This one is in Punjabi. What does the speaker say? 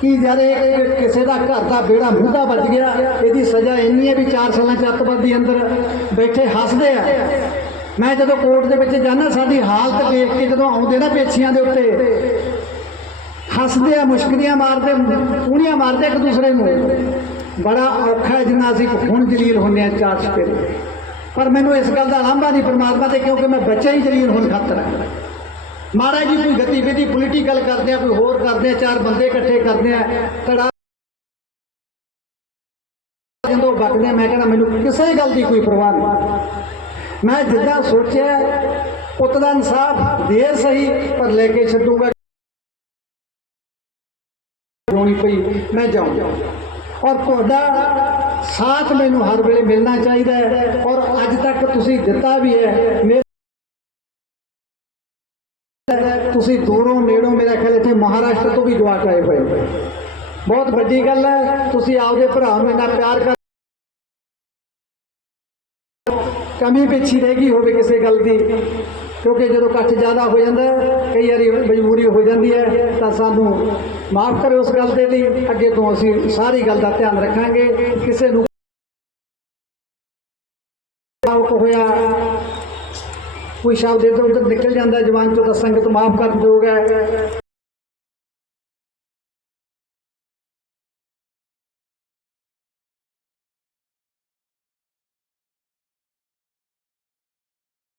ਕਿ ਜਦ ਕਿਸੇ ਦਾ ਘਰ ਦਾ ਬੇੜਾ ਮੂੰਹਦਾ ਵੱਜ ਗਿਆ। ਇਹਦੀ ਸਜ਼ਾ ਇੰਨੀ ਹੈ ਵੀ 4 ਸਾਲਾਂ ਚ ਅੱਤਵਾਦੀ ਅੰਦਰ ਬੈਠੇ ਹੱਸਦੇ ਆ। ਮੈਂ ਜਦੋਂ ਕੋਰਟ ਦੇ ਵਿੱਚ ਜਾਂਦਾ, ਸਾਡੀ ਹਾਲਤ ਦੇਖ ਕੇ ਜਦੋਂ ਆਉਂਦੇ ਨਾ ਪੇਛੀਆਂ ਦੇ ਉੱਤੇ, ਹੱਸਦੇ ਆ ਮੁਸ਼ਕਰੀਆਂ ਮਾਰਦੇ ਪੂਣੀਆਂ ਮਾਰਦੇ ਇੱਕ ਦੂਸਰੇ ਨੂੰ। ਬੜਾ ਔਖਾ ਹੈ ਜਿੰਨਾ ਅਸੀਂ ਹੁਣ ਜਲੀਲ ਹੁੰਨੇ ਆ ਚਾਰ ਚਪੇਰੇ ਪਰ ਮੈਨੂੰ ਇਸ ਗੱਲ ਦਾ ਲਾਂਭਾ ਨਹੀਂ, ਪਰਮਾਤਮਾ ਤੇ ਕਿਉਂਕਿ ਮੈਂ ਬੱਚਾ ਹੀ ਜਲੀਲ ਹੋਣ ਖਾਤਰ ਹੈ। ਮਹਾਰਾਜ ਜੀ, ਕੋਈ ਗਤੀਵਿਧੀ ਪੋਲੀਟੀਕਲ ਕਰਦੇ ਆ, ਕੋਈ ਹੋਰ ਕਰਦੇ ਆ, ਚਾਰ ਬੰਦੇ ਇਕੱਠੇ ਕਰਦੇ ਆ, ਤੜਾ ਜਦੋਂ ਵਗਦੇ ਮੈਂ ਕਹਿੰਦਾ ਮੈਨੂੰ ਕਿਸੇ ਗੱਲ ਦੀ ਕੋਈ ਪਰਵਾਹ ਨਹੀਂ। ਮੈਂ ਜਿੱਦਾਂ ਸੋਚਿਆ, ਪੁੱਤ ਦਾ ਇਨਸਾਫ ਦੇ ਸਹੀ, ਪਰ ਲੈ ਕੇ ਛੱਡੂਗਾ। ਹੋਣੀ ਪਈ, ਮੈਂ ਜਾਊਂਗਾ। ਔਰ ਤੁਹਾਡਾ ਸਾਥ ਮੈਨੂੰ ਹਰ ਵੇਲੇ ਮਿਲਣਾ ਚਾਹੀਦਾ ਹੈ, ਔਰ ਅੱਜ ਤੱਕ ਤੁਸੀਂ ਦਿੱਤਾ ਵੀ ਹੈ ਤੁਸੀਂ ਦੂਰੋਂ ਨੇੜੋਂ ਮੇਰਾ ਖਿਆਲ ਇੱਥੇ ਮਹਾਰਾਸ਼ਟਰ ਤੋਂ ਵੀ ਜਵਾਕ ਆਏ ਹੋਏ ਬਹੁਤ ਵੱਡੀ ਗੱਲ ਹੈ, ਤੁਸੀਂ ਆਪਦੇ ਭਰਾ ਨੂੰ ਇੰਨਾ ਪਿਆਰ ਕਰ ਕਮੀ ਪਿੱਛੀ ਰਹਿ ਗਈ ਹੋਵੇ ਕਿਸੇ ਗੱਲ ਦੀ, ਕਿਉਂਕਿ ਜਦੋਂ ਇਕੱਠ ਜ਼ਿਆਦਾ ਹੋ ਜਾਂਦਾ, ਕਈ ਵਾਰੀ ਮਜਬੂਰੀ ਹੋ ਜਾਂਦੀ ਹੈ, ਤਾਂ ਸਾਨੂੰ ਮਾਫ ਕਰਿਓ ਉਸ ਗੱਲ ਦੇ ਲਈ। ਅੱਗੇ ਤੋਂ ਅਸੀਂ ਸਾਰੀ ਗੱਲ ਦਾ ਧਿਆਨ ਰੱਖਾਂਗੇ। ਕਿਸੇ ਨੂੰ ਹੋਇਆ ਕੋਈ ਸ਼ਬਦ ਇੱਧਰ ਉੱਧਰ ਨਿਕਲ ਜਾਂਦਾ ਜਵਾਨ ਚੋਂ ਤਾਂ ਸੰਗਤ ਮਾਫ ਕਰਨ ਯੋਗ ਹੈ।